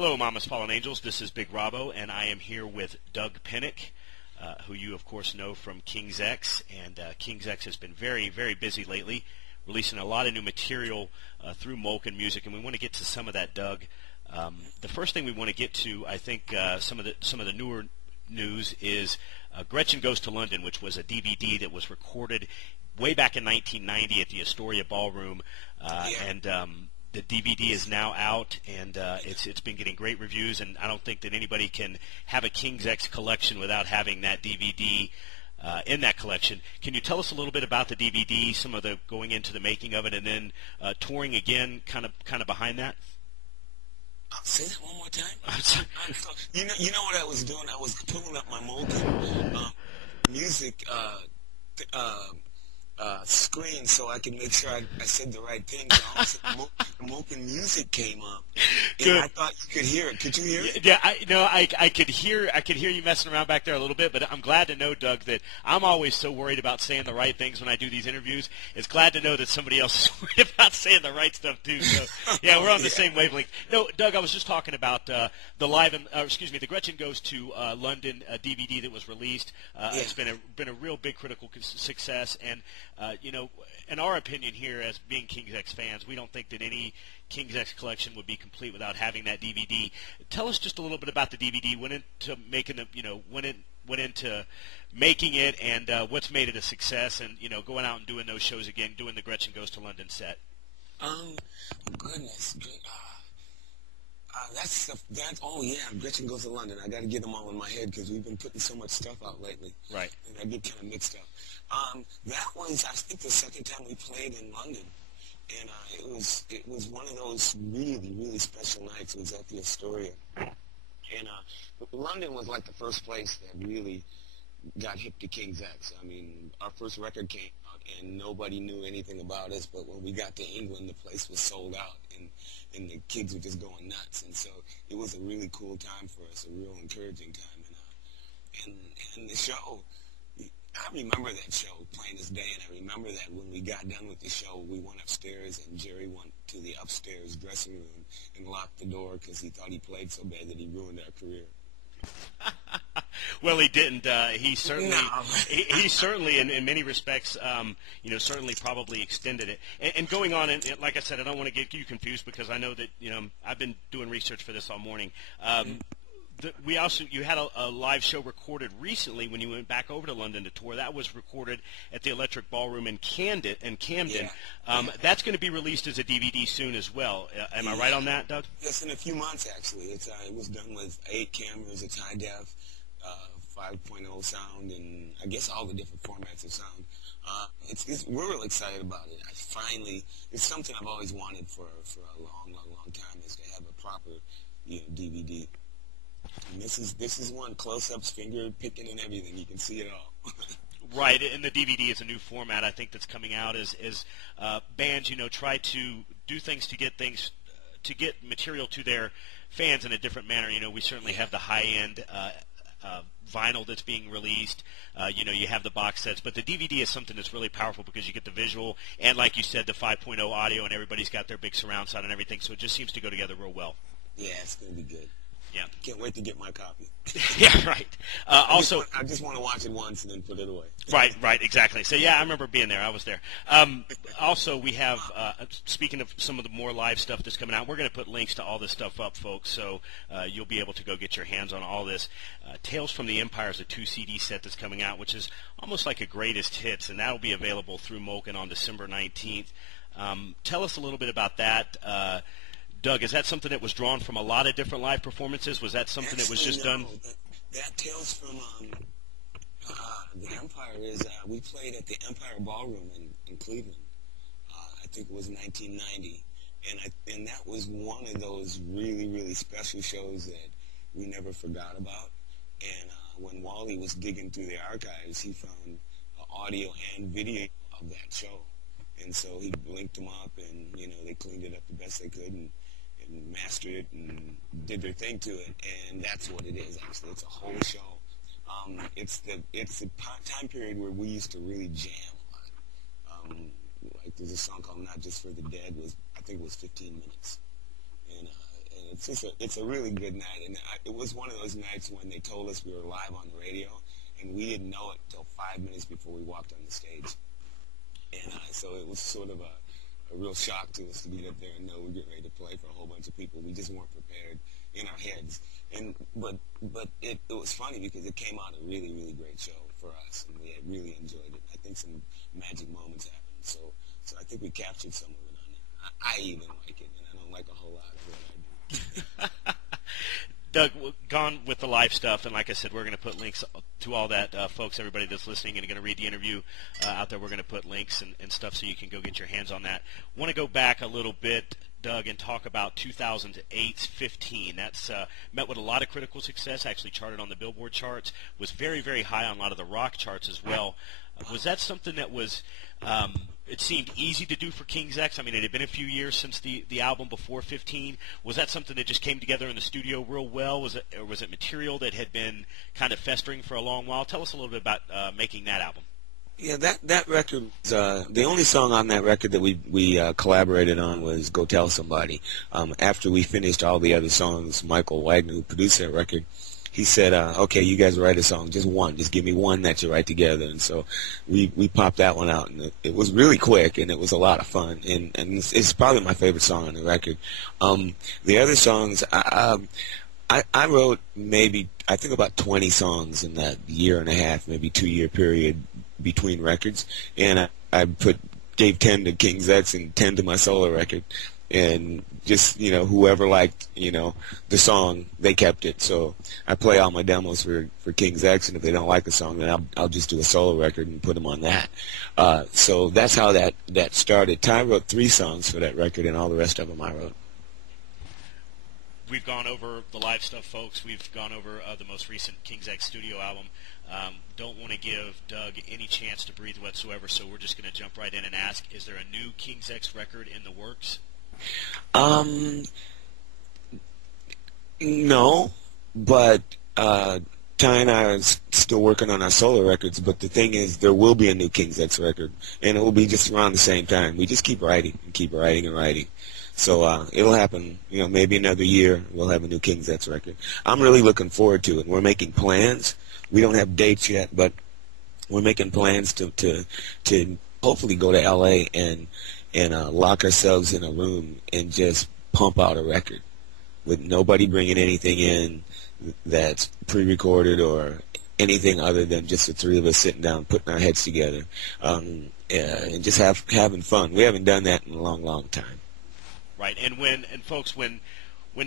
Hello, Mama's Fallen Angels. This is Big Robbo, and I am here with Doug Pinnick, who you, of course, know from King's X. And King's X has been very, very busy lately, releasing a lot of new material through Molken Music, and we want to get to some of that, Doug. The first thing we want to get to, I think, some of the newer news is Gretchen Goes to London, which was a DVD that was recorded way back in 1990 at the Astoria Ballroom, and the DVD is now out, and it's been getting great reviews, and I don't think that anybody can have a King's X collection without having that DVD in that collection. Can you tell us a little bit about the DVD, some of the going into the making of it, and then touring again, kind of behind that? Say that one more time. You know what I was doing? I was pulling up my Molken music screen so I could make sure I said the right thing. Molken music came up, and Good. I thought you could hear it. Could you hear it? Yeah, I could hear you messing around back there a little bit, but I'm glad to know, Doug, that I'm always so worried about saying the right things when I do these interviews. It's glad to know that somebody else is worried about saying the right stuff too. So yeah, we're on the same wavelength. No, Doug, I was just talking about the Gretchen Goes to London DVD that was released. It's been a real big critical success, and in our opinion here, as being King's X fans, we don't think that any King's X collection would be complete without having that DVD. Tell us just a little bit about the DVD. Went into making it, and what's made it a success, and going out and doing those shows again, doing the Gretchen Goes to London set. Goodness. Oh yeah, Gretchen Goes to London. I got to get them all in my head because we've been putting so much stuff out lately. Right. And I get kind of mixed up. That was, I think, the second time we played in London, and it was one of those really, really special nights. It was at the Astoria, and London was like the first place that really got hip to King's X. I mean, our first record came out, and nobody knew anything about us, but when we got to England, the place was sold out, and the kids were just going nuts, and so it was a really cool time for us, a real encouraging time, and the show, I remember that show plain as day, and I remember that when we got done with the show, we went upstairs, and Jerry went to the upstairs dressing room and locked the door because he thought he played so bad that he ruined our career. Well, he didn't. He certainly, in many respects, certainly probably extended it. And going on, and like I said, I don't want to get you confused because I know that I've been doing research for this all morning. You had a live show recorded recently when you went back over to London to tour. That was recorded at the Electric Ballroom in Camden. Yeah. That's going to be released as a DVD soon as well. Am I right on that, Doug? Yes, in a few months actually. It was done with 8 cameras. It's high def, 5.0 sound, and I guess all the different formats of sound. We're real excited about it. It's something I've always wanted for a long, long, long time, is to have a proper DVD. And this is one, close-ups, finger picking and everything. You can see it all. Right, and the DVD is a new format, I think, that's coming out as bands, try to do things to get material to their fans in a different manner. We certainly have the high-end vinyl that's being released. You have the box sets, but the DVD is something that's really powerful because you get the visual and, like you said, the 5.0 audio, and everybody's got their big surround sound and everything, so it just seems to go together real well. Yeah, it's going to be good. Yeah. Can't wait to get my copy. Yeah, right. I just want to watch it once and then put it away. Right, exactly. So, yeah, I remember being there. I was there. Also, we have, speaking of some of the more live stuff that's coming out, we're going to put links to all this stuff up, folks, so you'll be able to go get your hands on all this. Tales from the Empire is a 2-CD set that's coming out, which is almost like a greatest hits, and that will be available through Molken on December 19th. Tell us a little bit about that. Doug, is that something that was drawn from a lot of different live performances? Was that something that was just done? That Tales from the Empire is, we played at the Empire Ballroom in Cleveland. I think it was 1990. And that was one of those really, really special shows that we never forgot about. And when Wally was digging through the archives, he found audio and video of that show. And so he linked them up, and they cleaned it up the best they could and mastered it and did their thing to it. And that's what it is. Actually, it's a whole show. It's the time period where we used to really jam a lot. Like there's a song called "Not Just for the Dead." I think it was 15 minutes, and it's a really good night, and it was one of those nights when they told us we were live on the radio, and we didn't know it till 5 minutes before we walked on the stage, and so it was sort of a real shock to us to get up there and know we're getting ready to play for a whole bunch of people. We just weren't prepared in our heads, and but it was funny because it came out a really, really great show for us, and we had really enjoyed it. I think some magic moments happened, so I think we captured some of it on there. I even like it, and I don't like a whole lot of what I do. Doug, gone with the live stuff, and like I said, we're going to put links to all that, folks, everybody that's listening and going to read the interview out there. We're going to put links and stuff so you can go get your hands on that. Want to go back a little bit, Doug, and talk about 2008's 15. That's met with a lot of critical success, actually charted on the Billboard charts, was very, very high on a lot of the rock charts as well. Was that something that was it seemed easy to do for King's X? I mean, it had been a few years since the album before 15. Was that something that just came together in the studio real well? Was it material that had been kind of festering for a long while? Tell us a little bit about making that album. Yeah, that record was, the only song on that record that we collaborated on was Go Tell Somebody. After we finished all the other songs, Michael Wagner, who produced that record, he said, okay, you guys write a song, just one. Just give me one that you write together. And so we popped that one out, and it was really quick, and it was a lot of fun. And it's probably my favorite song on the record. The other songs, I wrote maybe, I think about 20 songs in that year and a half, maybe 2-year period between records. And I gave 10 to King's X and 10 to my solo record. And just, whoever liked, the song, they kept it. So I play all my demos for King's X, and if they don't like the song, then I'll just do a solo record and put them on that. So that's how that started. Ty wrote 3 songs for that record, and all the rest of them I wrote. We've gone over the live stuff, folks. We've gone over the most recent King's X studio album. Don't want to give Doug any chance to breathe whatsoever, so we're just going to jump right in and ask, is there a new King's X record in the works? No, but Ty and I are still working on our solo records, but the thing is, there will be a new King's X record, and it will be just around the same time. We just keep writing and keep writing and writing. So it'll happen, maybe another year we'll have a new King's X record. I'm really looking forward to it. We're making plans. We don't have dates yet, but we're making plans to hopefully go to L.A. and lock ourselves in a room and just pump out a record with nobody bringing anything in that's pre-recorded or anything other than just the 3 of us sitting down, putting our heads together, and just having fun. We haven't done that in a long, long time. Right, and folks, when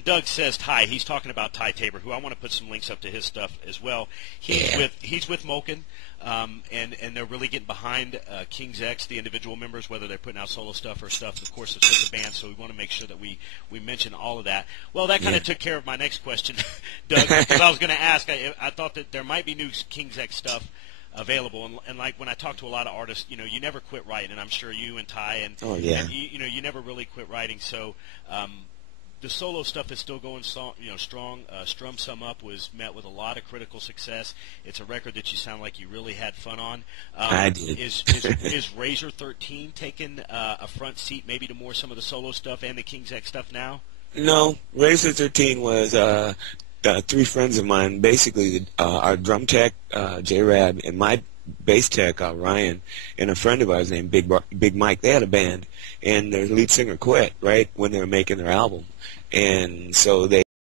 Doug says Ty, he's talking about Ty Tabor, who I want to put some links up to his stuff as well. He's with Molken, and they're really getting behind King's X, the individual members, whether they're putting out solo stuff or stuff, of course, it's with the band, so we want to make sure that we mention all of that. Well, that kind of took care of my next question, Doug, because I was going to ask, I thought that there might be new King's X stuff available, and like when I talk to a lot of artists, you never quit writing, and I'm sure you and Ty and you never really quit writing. So the solo stuff is still going strong. Strum Sum Up was met with a lot of critical success. It's a record that you sound like you really had fun on. I did. Is Razor 13 taking a front seat maybe to more some of the solo stuff and the King's X stuff now? No, Razor 13 was 3 friends of mine, basically our drum tech, J-Rab, and my bass tech, Ryan, and a friend of ours named Big Mike. They had a band, and their lead singer quit right when they were making their album. And so they